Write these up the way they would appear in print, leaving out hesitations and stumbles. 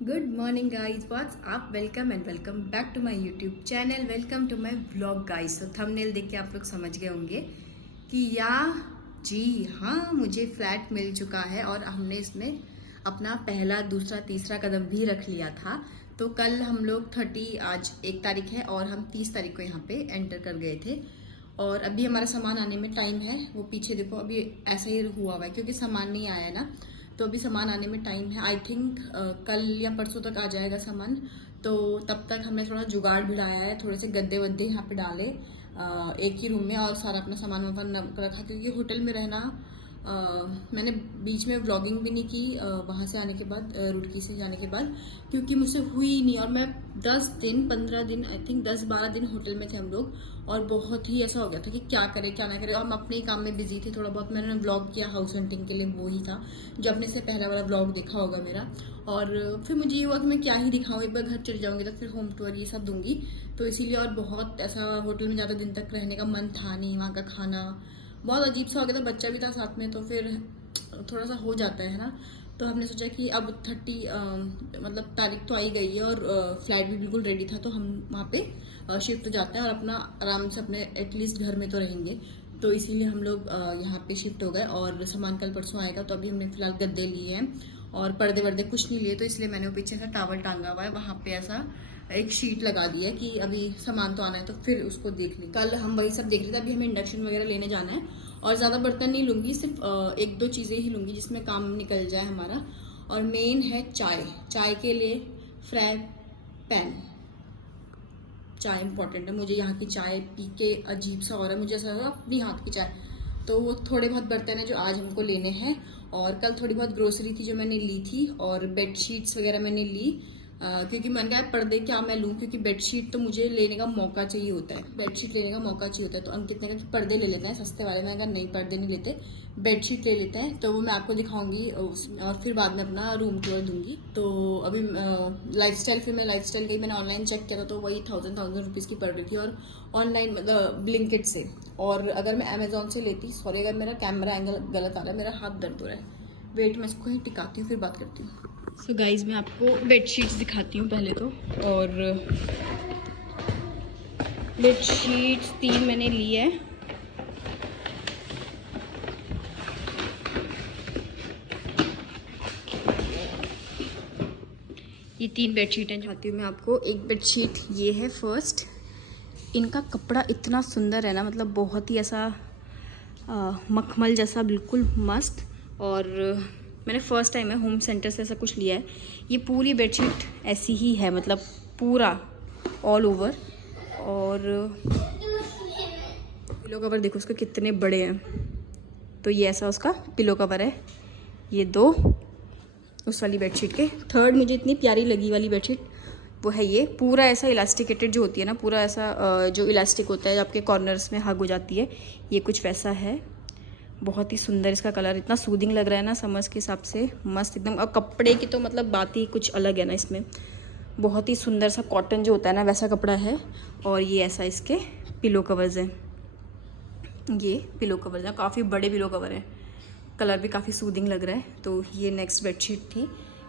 Good morning guys, what's up, welcome and welcome back to my YouTube channel. Welcome to my vlog guys. तो thumbnail देख के आप लोग समझ गए होंगे कि जी हाँ, मुझे फ्लैट मिल चुका है और हमने इसमें अपना पहला, दूसरा, तीसरा कदम भी रख लिया था। तो कल हम लोग 30, आज 1 तारीख है और हम 30 तारीख को यहाँ पे एंटर कर गए थे। और अभी हमारा सामान आने में टाइम है। वो पीछे देखो, अभी ऐसा ही हुआ हुआ है क्योंकि सामान नहीं आया है ना, तो अभी सामान आने में टाइम है। आई थिंक कल या परसों तक आ जाएगा सामान। तो तब तक हमने थोड़ा जुगाड़ भिड़ाया है, थोड़े से गद्दे वद्दे यहाँ पे डाले एक ही रूम में, और सारा अपना सामान वामान रखा क्योंकि होटल में रहना। मैंने बीच में व्लॉगिंग भी नहीं की वहाँ से आने के बाद, रुड़की से जाने के बाद, क्योंकि मुझसे हुई ही नहीं। और मैं 10 दिन 15 दिन, आई थिंक 10-12 दिन होटल में थे हम लोग, और बहुत ही ऐसा हो गया था कि क्या करें क्या ना करें। और हम अपने ही काम में बिजी थे। थोड़ा बहुत मैंने व्लॉग किया हाउस हंटिंग के लिए, वो ही था जो अपने से पहला वाला व्लॉग देखा होगा मेरा। और फिर मुझे ये हुआ कि मैं क्या ही दिखाऊँ, एक बार घर चले जाऊँगी तो फिर होम टूर ये सब दूंगी। तो इसीलिए, और बहुत ऐसा होटल में ज़्यादा दिन तक रहने का मन था नहीं। वहाँ का खाना बहुत अजीब सा हो गया था, बच्चा भी था साथ में, तो फिर थोड़ा सा हो जाता है ना। तो हमने सोचा कि अब 30 मतलब तारीख तो आई गई है और फ्लाइट भी बिल्कुल रेडी था, तो हम वहाँ पे शिफ्ट हो जाते हैं और अपना आराम से अपने एटलीस्ट घर में तो रहेंगे। तो इसीलिए हम लोग यहाँ पे शिफ्ट हो गए और सामान कल परसों आएगा। तो अभी हमने फिलहाल गद्दे लिए हैं और पर्दे वर्दे कुछ नहीं लिए, तो इसलिए मैंने वो पीछे से टावल टांगा हुआ है, वहाँ पे ऐसा एक शीट लगा दी है कि अभी सामान तो आना है तो फिर उसको देख लें। कल हम वही सब देख रहे थे। अभी हमें इंडक्शन वगैरह लेने जाना है और ज़्यादा बर्तन नहीं लूँगी, सिर्फ 1-2 चीज़ें ही लूँगी जिसमें काम निकल जाए हमारा। और मेन है चाय के लिए फ्राई पैन। चाय इंपॉर्टेंट है, मुझे यहाँ की चाय पी के अजीब सा हो रहा है, मुझे ऐसा लगा अपनी हाथ की चाय। तो वो थोड़े बहुत बर्तन है जो आज हमको लेने हैं। और कल थोड़ी बहुत ग्रोसरी थी जो मैंने ली थी, और बेडशीट्स वगैरह मैंने ली क्योंकि मन का पर्दे क्या मैं लूँ, क्योंकि बेडशीट तो मुझे लेने का मौका चाहिए होता है, बेडशीट लेने का मौका चाहिए होता है। तो अंकित ने कहा कि पर्दे ले लेते हैं सस्ते वाले। मैंने कहा नहीं, पर्दे नहीं लेते, बेडशीट ले लेते हैं। तो वो मैं आपको दिखाऊंगी और फिर बाद में अपना रूम टूर दूंगी। तो अभी लाइफस्टाइल, फिर मैं लाइफस्टाइल गई, मैंने ऑनलाइन चेक किया था तो वही 1000 रुपीज़ की पड़ रही थी, और ऑनलाइन मतलब ब्लिंकिट से। और अगर मैं अमेजोन से लेती, सॉरी अगर मेरा कैमरा एंगल गलत आ रहा है, मेरा हाथ दर्द हो रहा है, वेट मैं इसको ही टिकाती हूँ फिर बात करती हूँ। सो गाइज, मैं आपको बेडशीट्स दिखाती हूँ पहले तो। और बेडशीट्स 3 मैंने ली है। ये 3 बेडशीटें चाहती हूँ मैं आपको। एक बेडशीट ये है फर्स्ट। इनका कपड़ा इतना सुंदर है ना, मतलब बहुत ही ऐसा मखमल जैसा, बिल्कुल मस्त। और मैंने फ़र्स्ट टाइम है होम सेंटर से ऐसा कुछ लिया है। ये पूरी बेडशीट ऐसी ही है, मतलब पूरा ऑल ओवर। और पिलो कवर देखो उसके कितने बड़े हैं। तो ये ऐसा उसका पिलो कवर है। ये 2 उस वाली बेडशीट के। थर्ड मुझे इतनी प्यारी लगी वाली बेडशीट वो है ये, पूरा ऐसा इलास्टिकेटेड जो होती है ना, पूरा ऐसा जो इलास्टिक होता है आपके कॉर्नर्स में हग हो जाती है, ये कुछ वैसा है। बहुत ही सुंदर इसका कलर, इतना सूदिंग लग रहा है ना समर्स के हिसाब से, मस्त एकदम। और कपड़े की तो मतलब बात ही कुछ अलग है ना इसमें, बहुत ही सुंदर सा कॉटन जो होता है ना वैसा कपड़ा है। और ये ऐसा इसके पिलो कवर्स हैं, ये पिलो कवर्स हैं, काफ़ी बड़े पिलो कवर हैं, कलर भी काफ़ी सूदिंग लग रहा है। तो ये नेक्स्ट बेडशीट थी।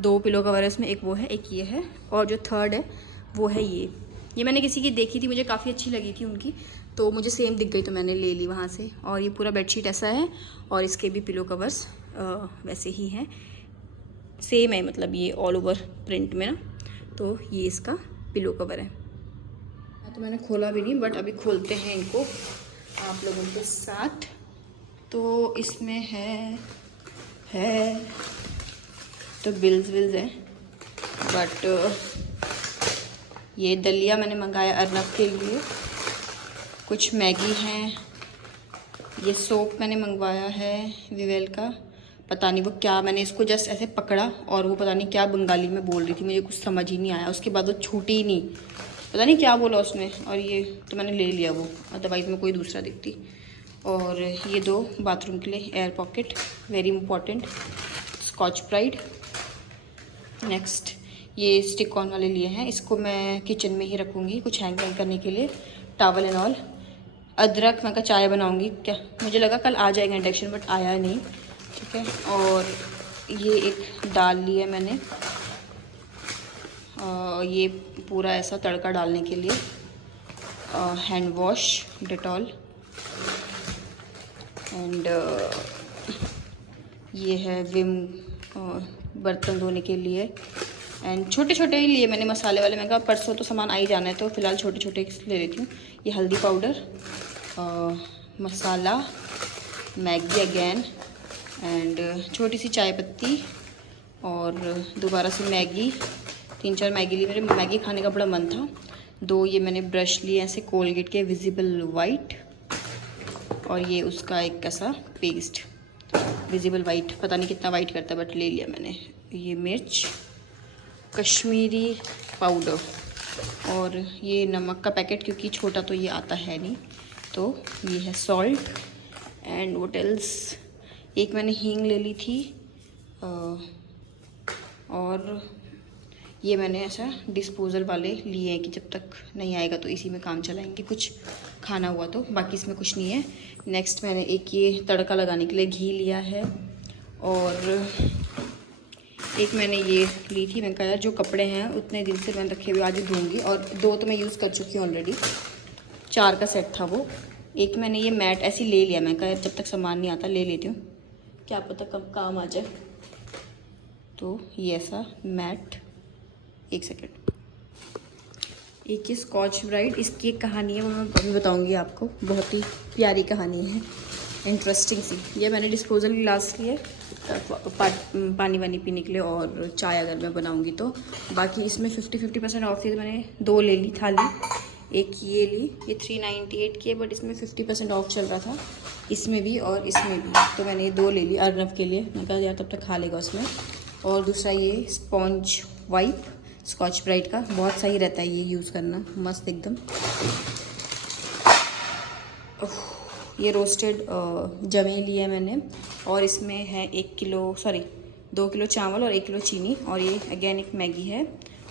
2 पिलो कवर है उसमें, एक वो है एक ये है। और जो थर्ड है वो है ये मैंने किसी की देखी थी, मुझे काफ़ी अच्छी लगी थी उनकी, तो मुझे सेम दिख गई तो मैंने ले ली वहाँ से। और ये पूरा बेडशीट ऐसा है और इसके भी पिलो कवर्स वैसे ही हैं, सेम है, मतलब ये ऑल ओवर प्रिंट में ना। तो ये इसका पिलो कवर है। तो मैंने खोला भी नहीं, बट अभी खोलते हैं इनको आप लोगों के साथ। तो इसमें है तो बिल्स है, बट ये दलिया मैंने मंगाया अर्नब के लिए, कुछ मैगी हैं, ये सोप मैंने मंगवाया है विवेल का, पता नहीं वो क्या, मैंने इसको जस्ट ऐसे पकड़ा और वो पता नहीं क्या बंगाली में बोल रही थी, मुझे कुछ समझ ही नहीं आया। उसके बाद वो छूटी ही नहीं, पता नहीं क्या बोला उसने। और ये तो मैंने ले लिया वो, अदरवाइज़ मैं कोई दूसरा दिखती। और ये 2 बाथरूम के लिए air pocket, very important, Scotch Brite. Next ये स्टिक ऑन वाले लिए हैं, इसको मैं किचन में ही रखूँगी कुछ हैंग करने के लिए, टावल एंड ऑल। अदरक मैं का चाय बनाऊँगी क्या, मुझे लगा कल आ जाएगा इंडक्शन, बट आया नहीं, ठीक है। और ये एक दाल ली है मैंने, ये पूरा ऐसा तड़का डालने के लिए हैंड वॉश डेटॉल एंड ये है विम बर्तन धोने के लिए एंड छोटे छोटे ही लिए मैंने मसाले वाले। मैं कहा परसों तो सामान आ ही जाना है तो फ़िलहाल छोटे छोटे ले लेती हूँ। ये हल्दी powder, masala, Maggi again and छोटी सी चाय पत्ती और दोबारा से मैगी। 3-4 मैगी ली, मेरे मैगी खाने का बड़ा मन था। 2 ये मैंने ब्रश लिए ऐसे कोलगेट के विजिबल वाइट और ये उसका एक ऐसा पेस्ट विजिबल वाइट, पता नहीं कितना वाइट करता है बट ले लिया मैंने। ये मिर्च, कश्मीरी पाउडर और ये नमक का पैकेट क्योंकि छोटा तो ये आता है नहीं। तो ये है सॉल्ट एंड व्हाट एल्स, एक मैंने हींग ले ली थी और ये मैंने ऐसा डिस्पोजल वाले लिए हैं कि जब तक नहीं आएगा तो इसी में काम चलाएंगे कुछ खाना हुआ तो। बाकी इसमें कुछ नहीं है। नेक्स्ट मैंने एक ये तड़का लगाने के लिए घी लिया है और एक मैंने ये ली थी। मैंने कहा यार जो कपड़े हैं उतने दिन से मैंने रखे हुए आज ही धोऊंगी और 2 तो मैं यूज़ कर चुकी हूँ ऑलरेडी, 4 का सेट था वो। एक मैंने ये मैट ऐसे ले लिया, मैं कहा जब तक सामान नहीं आता ले लेती हूँ, क्या पता कब काम आ जाए। तो ये ऐसा मैट, एक सेकेंड। एक ये स्कॉच ब्राइट, इसकी एक कहानी है वो मैं अभी बताऊँगी आपको, बहुत ही प्यारी कहानी है, इंटरेस्टिंग सी। ये मैंने डिस्पोजल गिलास लिए पानी वानी पीने के लिए और चाय अगर मैं बनाऊँगी तो। बाकी इसमें 50% ऑफ थी तो मैंने 2 ले ली थाली। एक ये ली, ये 398 की है बट इसमें 50% ऑफ चल रहा था, इसमें भी और इसमें भी, तो मैंने ये 2 ले ली अर्नव के लिए। मैंने कहा यार तब तक खा लेगा उसमें। और दूसरा ये स्पॉन्ज वाइप स्कॉच ब्राइट का, बहुत सही रहता है ये यूज़ करना, मस्त एकदम। ये रोस्टेड जवे लिए मैंने और इसमें है 2 किलो चावल और 1 किलो चीनी और ये अगेन एक मैगी है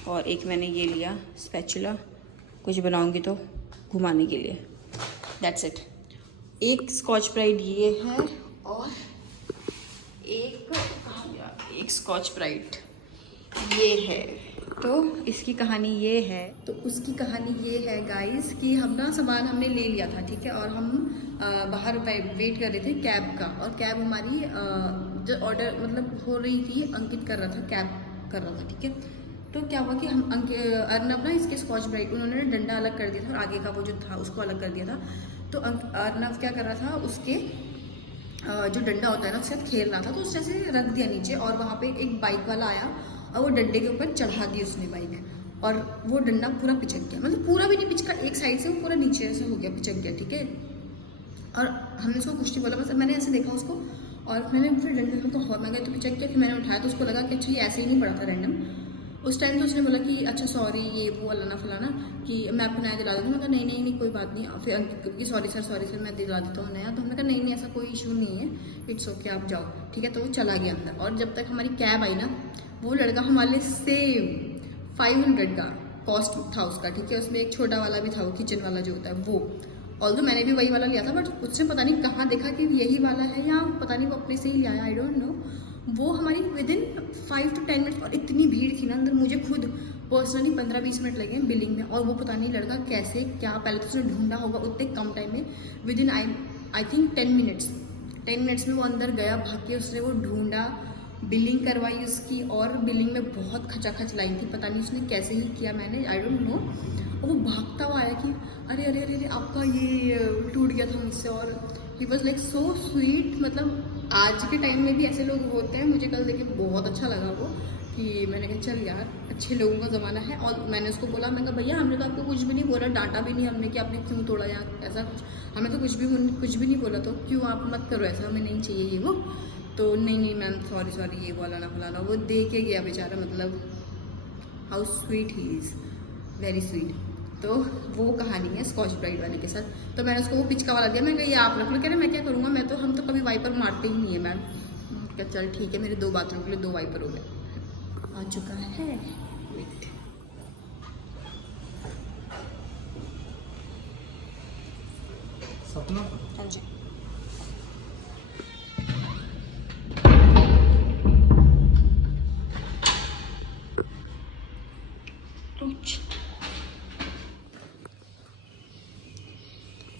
और एक मैंने ये लिया स्पैचुला, कुछ बनाऊंगी तो घुमाने के लिए। That's it. एक स्कॉच ब्राइट ये है और एक स्कॉच ब्राइट ये है। तो इसकी कहानी ये है, तो उसकी कहानी ये है गाइस कि हम ना सामान हमने ले लिया था, ठीक है, और हम बाहर वेट कर रहे थे कैब का और कैब हमारी जो ऑर्डर मतलब हो रही थी, अंकित कर रहा था, कैब कर रहा था, ठीक है। तो क्या हुआ कि हम अर्नब ना इसके स्कॉच ब्राइट उन्होंने डंडा अलग कर दिया था और आगे का वो जो था उसको अलग कर दिया था। तो अर्नब क्या कर रहा था, उसके जो डंडा होता है ना उसके साथ खेल रहा था, तो उससे से रख दिया नीचे और वहाँ पे एक बाइक वाला आया और वो डंडे के ऊपर चढ़ा दी उसने बाइक और वो डंडा पूरा पिचक गया, मतलब पूरा भी नहीं पिचका, एक साइड से वो पूरा नीचे से हो गया, पिचक गया, ठीक है। और हमने उसको कुछ नहीं बोला, बस मैंने ऐसे देखा उसको और मैंने फिर डंडे को मैं गया तो पिचक गया। फिर मैंने उठाया तो उसको लगा कि अच्छा ये ऐसे ही नहीं पड़ा था रैंडम। उस टाइम तो उसने बोला कि अच्छा सॉरी ये वो अलाना फलाना कि मैं आपको नया दिला देता हूँ। मैं कहा नहीं कोई बात नहीं। फिर अंकित कि सॉरी सर मैं दिला देता हूँ नया। तो हमने कहा नहीं ऐसा कोई इशू नहीं है, इट्स ओके आप जाओ, ठीक है। तो वो चला गया अंदर और जब तक हमारी कैब आई ना, वो लड़का हमारे सेम 500 का कॉस्ट था उसका, ठीक है। उसमें एक छोटा वाला भी था, वो किचन वाला जो होता है वो, ऑल्दो मैंने भी वही वाला लिया था, बट उसने पता नहीं कहाँ देखा कि यही वाला है या पता नहीं वो अपने से ही लिया, आई डोंट नो। वो हमारी विदिन 5 to 10 मिनट, और इतनी भीड़ थी ना अंदर, मुझे खुद पर्सनली 15-20 मिनट लगे बिलिंग में। और वो पता नहीं लड़का कैसे क्या, पहले तो उसने ढूंढा होगा उतने कम टाइम में, विदिन आई थिंक 10 मिनट्स में वो अंदर गया, भाग के उसने वो ढूंढा, बिलिंग करवाई उसकी, और बिलिंग में बहुत खचाखच लाइन थी, पता नहीं उसने कैसे ही किया, मैंने आई डोंट नो। और वो भागता हुआ आया कि अरे अरे अरे अरे आपका ये टूट गया था मुझसे, और he was like so sweet. मतलब आज के टाइम में भी ऐसे लोग होते हैं, मुझे कल देख के बहुत अच्छा लगा वो, कि मैंने कहा चल यार अच्छे लोगों का ज़माना है। और मैंने उसको बोला, मैं कहा भैया हमने तो आपको कुछ भी नहीं बोला, डांटा भी नहीं हमने कि आपने क्यों तोड़ा या ऐसा कुछ, हमें तो कुछ भी नहीं बोला, तो क्यों आप मत करो ऐसा, हमें नहीं चाहिए ये वो। तो नहीं मैम सॉरी ये वाला ना फलाना, वो दे के गया बेचारा, मतलब how sweet he is, very sweet. तो वो कहानी है स्कॉच ब्राइट वाले के साथ। तो मैंने उसको वो पिचका वाला दिया, मैं कहा ये आप रख लो, कह रहे मैं क्या करूँगा, मैं तो हम तो कभी वाइपर मारते ही नहीं है मैम। क्या चल ठीक है, मेरे 2 बाथरूम के लिए 2 वाइपर हो गए। आ चुका है, वेट सपना, हाँ जी।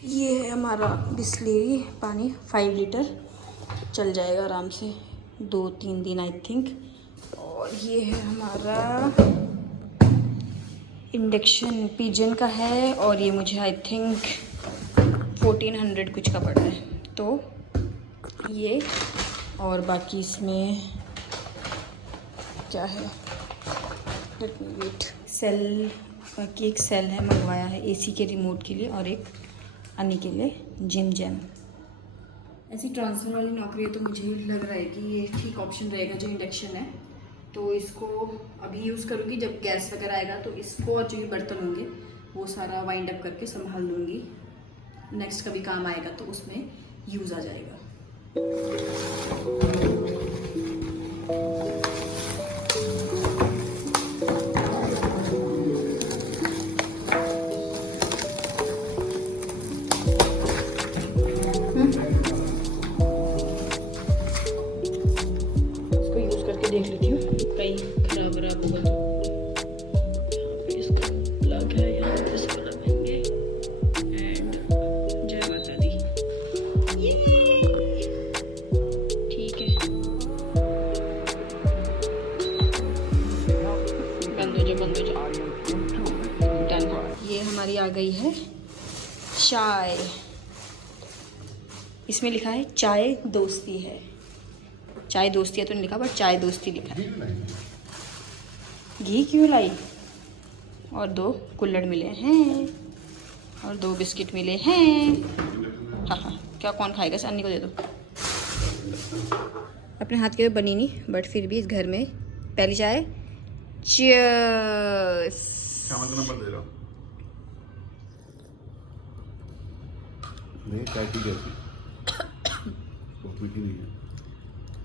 ये है हमारा बिस्लेरी पानी 5 लीटर, चल जाएगा आराम से 2-3 दिन आई थिंक। और ये है हमारा इंडक्शन पिजन का है, और ये मुझे आई थिंक 1400 कुछ का पड़ा है। तो ये, और बाकी इसमें क्या है, लेट मी वेट, सेल, बाकी एक सेल है मंगवाया है एसी के रिमोट के लिए, और एक अन्य के लिए जिम जैम। ऐसी ट्रांसफर वाली नौकरी है तो मुझे लग रहा है कि ये ठीक ऑप्शन रहेगा जो इंडक्शन है। तो इसको अभी यूज़ करूँगी, जब गैस वगैरह आएगा तो इसको और जो भी बर्तन होंगे वो सारा वाइंड अप करके संभाल लूँगी। नेक्स्ट कभी काम आएगा तो उसमें यूज़ आ जाएगा। इसको यूज़ करके देख लेती हूँ, कहीं खराब वराब होगा तो। यहाँ पे इसको प्लग है, यहाँ पे इसको लगाएंगे एंड जय माता दी। ठीक है, बंद हो जाओ। डन। ये हमारी आ गई है चाय। इसमें लिखा है चाय दोस्ती है। चाय दोस्ती है तो नहीं लिखा, बट चाय दोस्ती लिखा है। घी क्यों लाई? और 2 कुल्हड़ मिले हैं, और 2 बिस्किट मिले हैं। हाँ, क्या कौन खाएगा? इस अन्नी को दे दो। अपने हाथ के बनी नहीं, बट फिर भी इस घर में पहली चाय। चीयर्स। नंबर दे रहा हूँ। नहीं, चाय पी कैसी? बहुत मीठी नहीं है।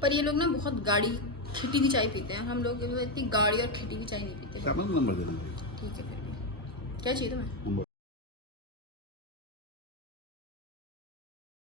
पर ये लोग ना बहुत गाढ़ी खिटी की चाय पीते हैं, हम लोग इतनी गाढ़ी और खिटी की चाय नहीं पीते। नंबर देना। ठीक है, फिर भी क्या चाहिए तुम्हें?